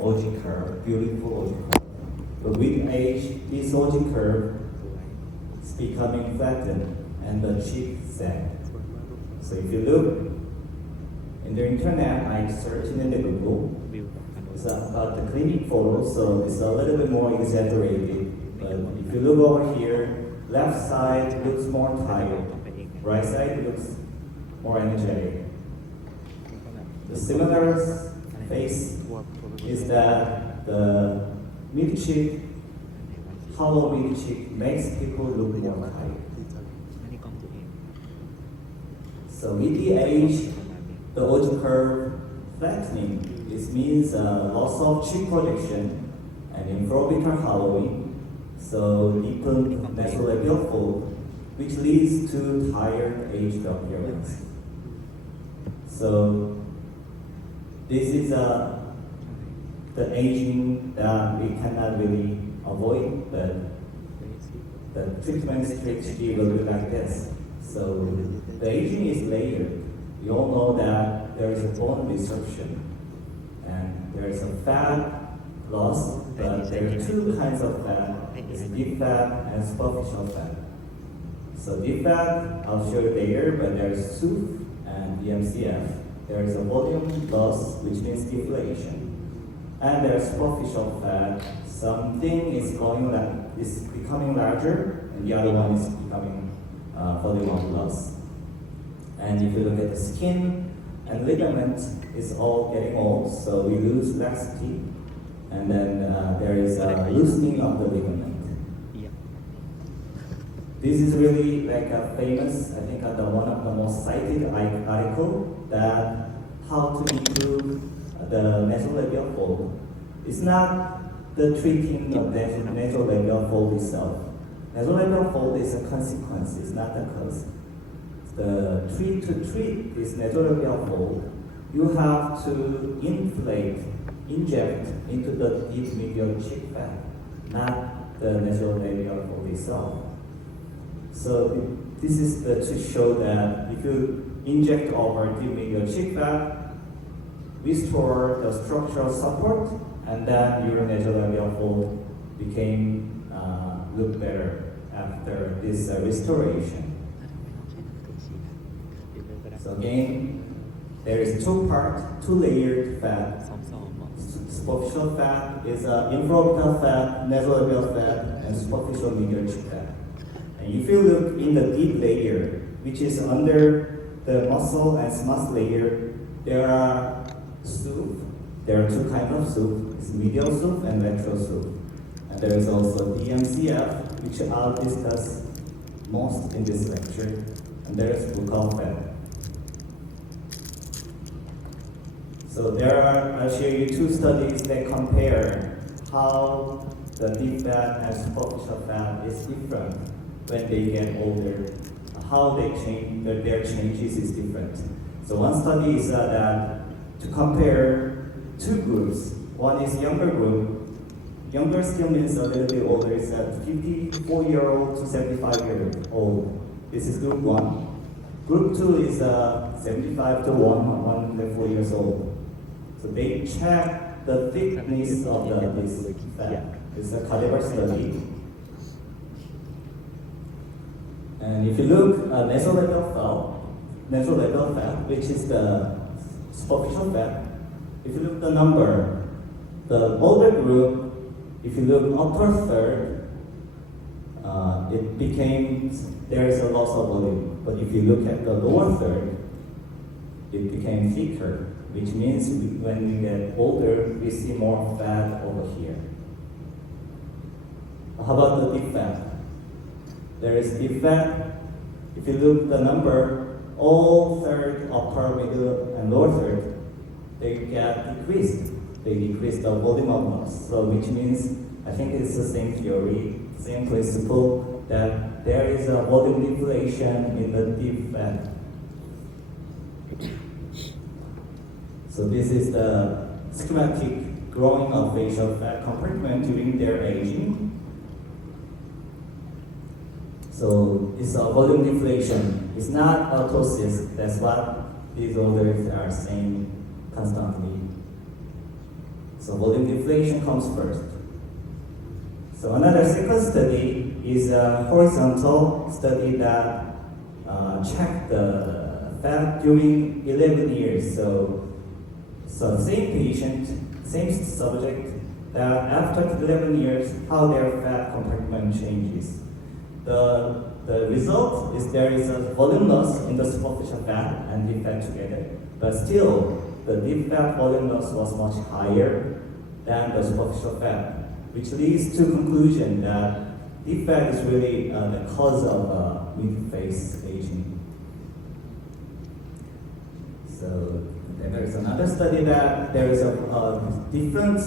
OG curve, beautiful OG curve. But with age, this OG curve is becoming flattened and the cheek sag. So if you look in the internet, I searched in the Google, it's about the clinic photo, so it's a little bit more exaggerated. But if you look over here, left side looks more tired, right side looks more energetic. The similar face is that the mid cheek, hollow mid cheek makes people look more tired. So with the age, the OG curve flattening, this means loss of cheek projection and infraorbital hollowing, so deepened nasolabial fold, which leads to tired aged appearance. So this is the aging that we cannot really avoid, but the treatment strategy will be like this. So the aging is layered. We all know that there is a bone disruption and there is a fat loss, but there are two kinds of fat. It's deep fat and superficial fat. So deep fat, I'll show you later, but there's SUF and DMCF. There is a volume loss, which means deflation. And there's superficial fat. Something is becoming larger, and the other one is becoming volume loss. And if you look at the skin and ligament, it's all getting old, so we lose laxity. And then there is a loosening of the ligament. This is really like a famous, I think, one of the most cited article that how to improve the nasolabial fold. It's not the treating of the nasolabial fold itself. Nasolabial fold is a consequence, it's not the cause. To treat this nasolabial fold, you have to inject into the deep medial cheek fat, not the nasolabial fold itself. So this is to show that if you inject over deep medial cheek fat, restore the structural support, and then your nasolabial fold became look better after this restoration. So again, there is two layered fat. Superficial fat is infraorbital fat, nasolabial fat, and superficial medial cheek fat. And if you look in the deep layer, which is under the muscle and smooth layer, there are SUF. There are two kinds of SUF. It's medial SUF and lateral SUF. And there is also DMCF, which I'll discuss most in this lecture. And there is buccal fat. So I'll show you two studies that compare how the deep fat and superficial fat is different when they get older. How they change, their changes is different. So one study is that to compare two groups. One is younger group. Younger still means a little bit older. It's 54-year-old to 75-year-old. This is group 1. Group 2 is 75 to 104 years old. So they check the thickness of this fat. It's a cadaver study. And if you look at nasolabial fat, which is the superficial fat, if you look at the number, the older group, if you look upper third, there is a loss of volume. But if you look at the lower third, it became thicker, which means when we get older, we see more fat over here. How about the deep fat? There is deep fat. If you look at the number, all third, upper, middle, and lower third, they get decreased. They decrease the volume of loss. So which means, I think it's the same theory, same principle, that there is a volume deflation in the deep fat. So this is the schematic growing of facial fat compartment during their aging. So it's a volume deflation. It's not autosis. That's what these authors are saying constantly. So volume deflation comes first. So another second study is a horizontal study that checked the fat during 11 years. So same patient, same subject, that after 11 years, how their fat compartment changes. The result is there is a volume loss in the superficial fat and deep fat together, but still the deep fat volume loss was much higher than the superficial fat, which leads to conclusion that deep fat is really the cause of mid-phase aging. So there is another study that there is a different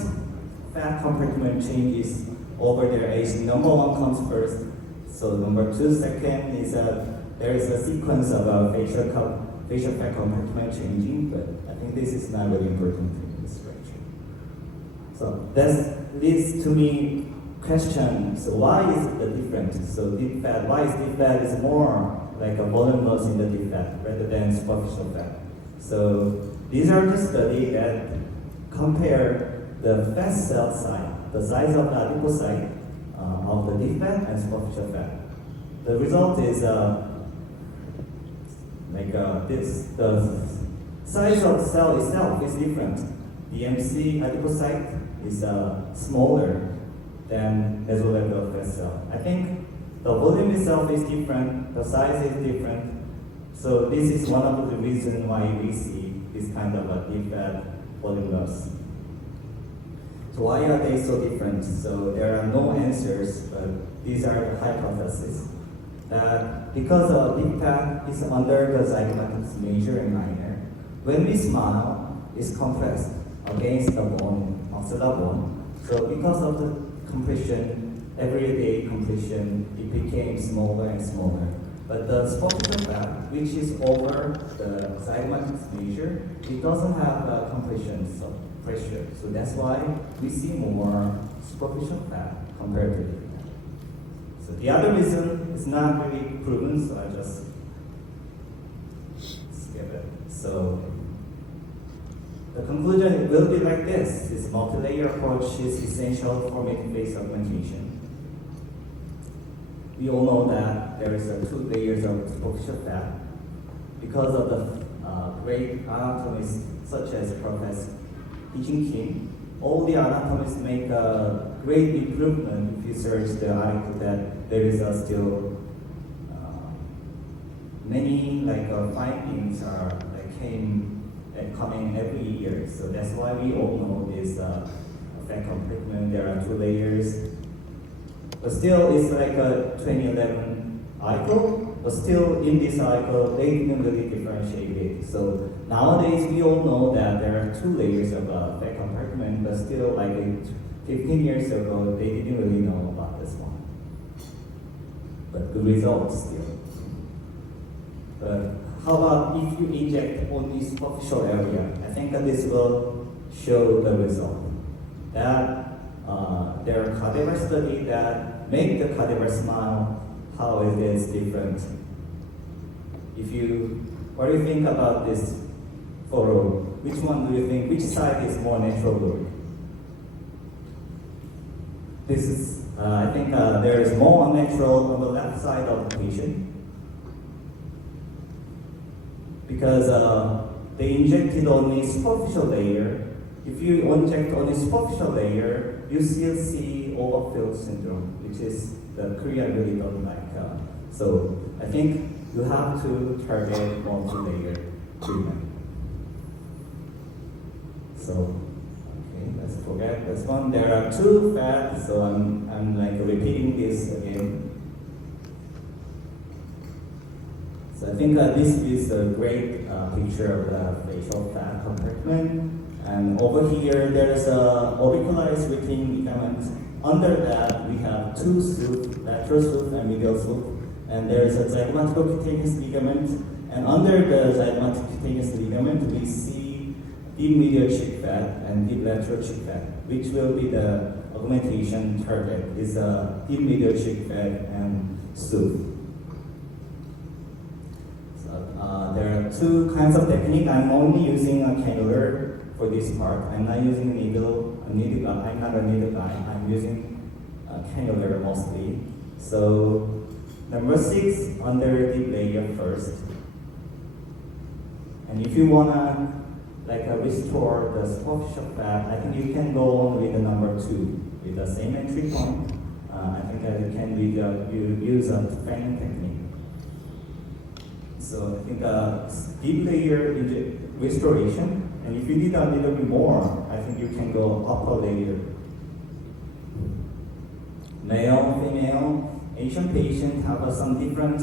fat compartment changes over their age. Number one comes first. So number two, second is there is a sequence of facial fat compartment changing, but I think this is not really important in this structure. So that leads to me question. So why is it the difference? So deep fat, why is deep fat is more like a volume loss in the deep fat rather than superficial fat? So these are the studies that compare the fat cell size, the size of the adipocyte of the deep fat and superficial fat. The result is this. The size of the cell itself is different. The MC adipocyte is smaller than mesolevel fat cell. I think the volume itself is different, the size is different. So this is one of the reasons why we see this kind of a deep fat volume loss. So why are they so different? So there are no answers, but these are the hypotheses. That because deep fat is under the zygomatic major and minor, when we smile, it's compressed against the bone, maxilla bone. So because of the compression, everyday compression, it became smaller and smaller. But the superficial fat, which is over the zygomatic major, it doesn't have the compression pressure. So that's why we see more superficial fat compared to deep fat. So the other reason is not really proven, so I just skip it. So the conclusion will be like this. This multi-layer approach is essential for mid-phase augmentation. We all know that there is 2 layers of superficial fat. Because of the great anatomists such as Professor Kim, all the anatomists make a great improvement if you search the article that there is still many findings are coming every year. So that's why we all know this fat compartment. There are 2 layers. But still, it's like a 2011 article, but still in this article, they didn't really differentiate it. So nowadays, we all know that there are 2 layers of fat compartment, but still, 15 years ago, they didn't really know about this one. But good results still. But how about if you inject only superficial area? I think that this will show the result. That there are cadaver studies that make the cadaver smile, how it is different. What do you think about this photo? Which one do you think, which side is more natural look? This is, I think there is more unnatural on the left side of the patient. Because they injected only superficial layer. If you inject only superficial layer, you still see overfill syndrome, which is the Korean really don't like. So I think you have to target multi-layer treatment. So okay, let's forget this one. There are 2 fats, so I'm repeating this again. So I think this is a great picture of the facial fat compartment. And over here, there is a auricularis retaining ligament. Under that, we have 2 suits, lateral suit and medial suit. And there is a zygomaticocutaneous ligament. And under the zygomaticocutaneous ligament, we see deep medial cheek fat and deep lateral cheek fat, which will be the augmentation target, is deep medial cheek fat and suit. There are 2 kinds of technique. I'm only using a cannula for this part. I'm not using a needle. a needle guy. I'm not a needle guy. I'm using cannula mostly. So number 6, under the layer first. And if you wanna restore the superficial fat, I think you can go on with the number 2 with the same entry point. I think you can use a fanning technique. So I think deep layer restoration, and if you need a little bit more, I think you can go upper layer. Male, female, Asian patient have some different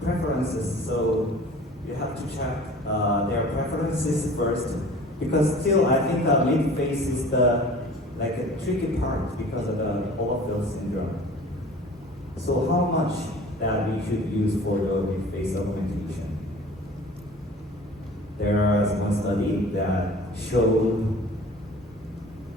preferences, so you have to check their preferences first, because still I think mid face is the a tricky part because of the overfill syndrome. So how much that we should use for the mid face augmentation? There is one study that showed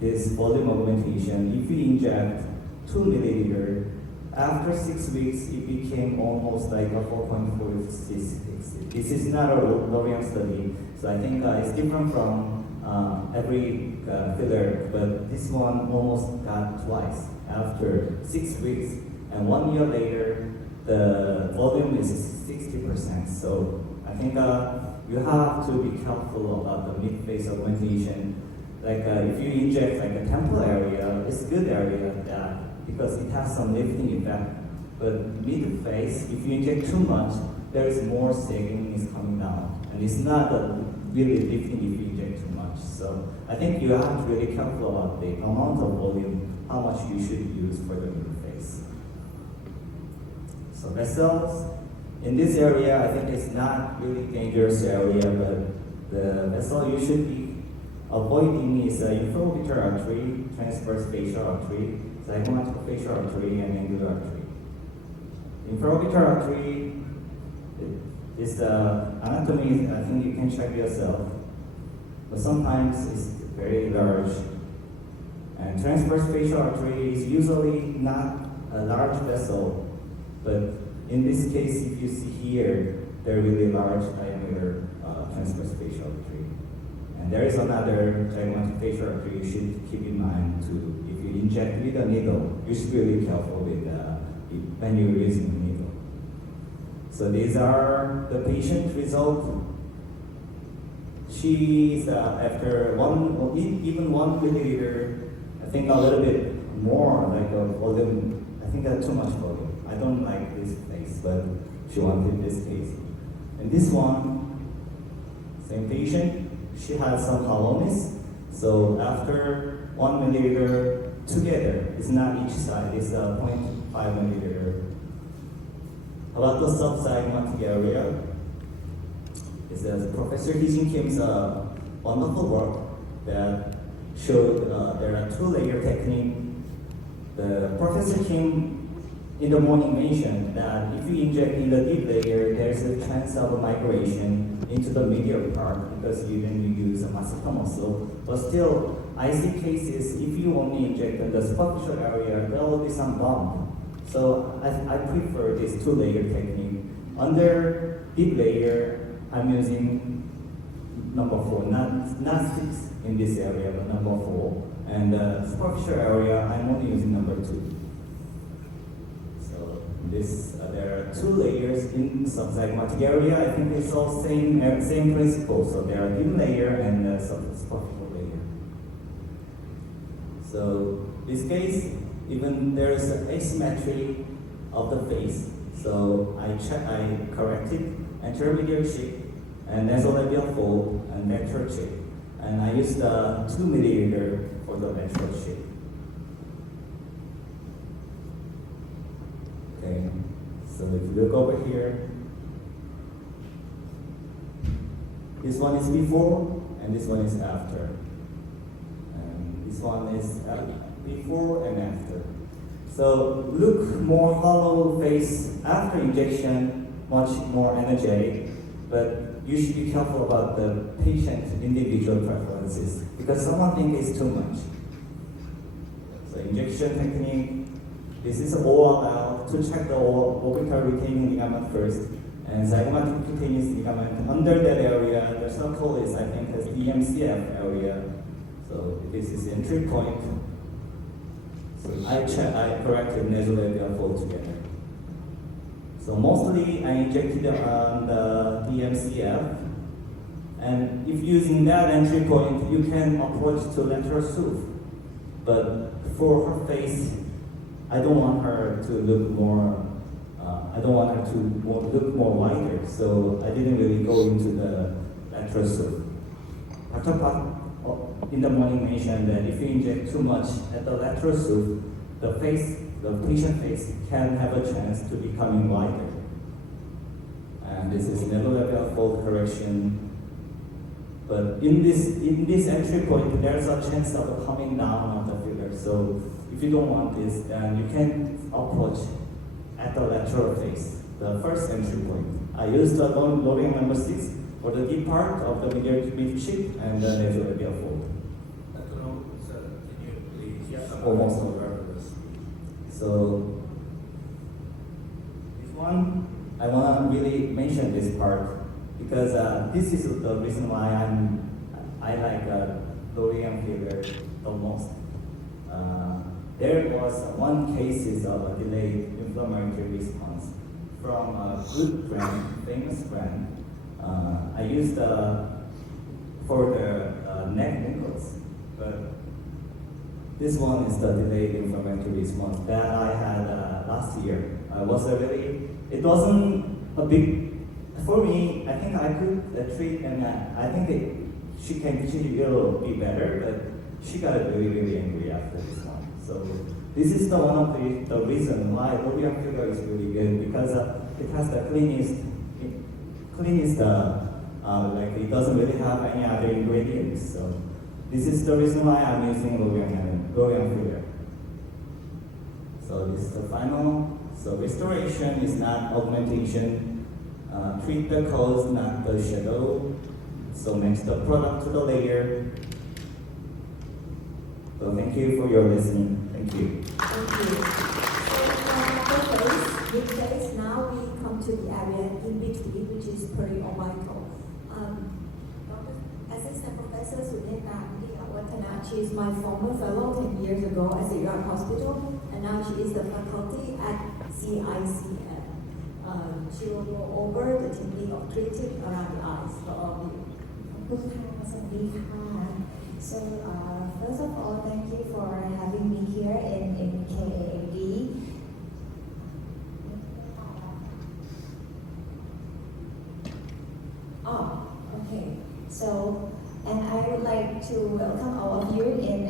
this volume augmentation. If you inject 2 milliliter, after 6 weeks, it became almost like a 4.46. This is not a L'Oreal study, so I think it's different from every filler, but this one almost got twice after 6 weeks, and 1 year later, the volume is 60%. So I think you have to be careful about the mid-face augmentation. If you inject a temple area, it's a good area because it has some lifting effect. But mid-face, if you inject too much, there is more sagging is coming down, and it's not really lifting if you inject too much. So I think you have to be really careful about the amount of volume, how much you should use for the mid-face. So vessels, in this area, I think it's not really dangerous area, but the vessel you should be avoiding is infraorbital artery, transverse facial artery, zygomatic facial artery, and angular artery. Infraorbital artery is the anatomy, I think you can check yourself, but sometimes it's very large. And transverse facial artery is usually not a large vessel, but in this case, if you see here, they're really large diameter transverse facial artery. And there is another zygomatic facial artery you should keep in mind too. If you inject with a needle, you should be really careful with when you're using the needle. So these are the patient results. She's after even 1 milliliter, I think a little bit more like a volume. I think that's too much volume. I don't like this face, but she wanted this case. And this one, same patient, she has some hollowness. So after 1 milliliter together, it's not each side, it's 0.5 milliliter. About the subzygomatic area, it says Professor Hee-Jin Kim's wonderful work that showed there are 2-layer technique. The Professor Kim in the morning mentioned that if you inject in the deep layer, there's a chance of a migration into the medial part because you use a masseter muscle. But still, I see cases if you only inject in the superficial area, there will be some bump. So I prefer this 2-layer technique. Under deep layer, I'm using number 4, not 6 in this area, but number 4. And the superficial area, I'm only using number 2. So there are 2 layers in subzygomatic area. I think it's all same principle. So there are deep layer and superficial layer. So this case, even there is an asymmetry of the face. So I corrected anterior shape and nasolabial fold and lateral shape. And I used 2 milliliter for the lateral shape. Okay, so if you look over here, this one is before and this one is after. And this one is before and after. So look more hollow face after injection, much more energetic, but you should be careful about the patient individual preferences because someone thinks it's too much. So injection technique, this is ORL to check the orbital retaining ligament first, and zygomatic cutaneous ligament. Under that area, the circle is, I think, the EMCF area. So this is entry point. So I corrected nasolabial fold together. So mostly I injected on the DMCF, and if using that entry point, you can approach to lateral soothe. But for her face, I don't want her to look more. I don't want her to look more wider, so I didn't really go into the lateral soothe. Dr. Park in the morning mentioned that if you inject too much at the lateral soothe, the patient face can have a chance to becoming wider. And this is nasolabial fold correction. But in this entry point, there's a chance of coming down of the filler. So if you don't want this, then you can approach at the lateral face, the first entry point. I used the lowering number 6 for the deep part of the mid cheek and the nasolabial fold. Can you please Almost over. So this one, I want to really mention this part because this is the reason why I like lowering filler the most. There was one case of a delayed inflammatory response from a good brand, famous brand. I used for the neck nipples, but this one is the delayed inflammatory response that I had last year. It wasn't a big, for me, I think I could treat, and I think she will be better, but she got really, really angry after this one. So this is the one of the reason why L'Oreal filler is really good, because it has the cleanest, like it doesn't really have any other ingredients. So this is the reason why I'm using L'Oreal filler. So this is the final. So restoration is not augmentation. Treat the cause, not the shadow. So match the product to the layer. So thank you for your listening. Thank you. Thank you. So mid-face, now we come to the area in between, which is periorbital. Dr. Assistant Professor Suneta Watana, she is my former fellow 10 years ago at the York Hospital, and now she is the faculty at CICM. She will go over the technique of treating around the eyes for all of you. So first of all, thank you for having me here in KAD. Oh, okay. So, and I would like to welcome all of you in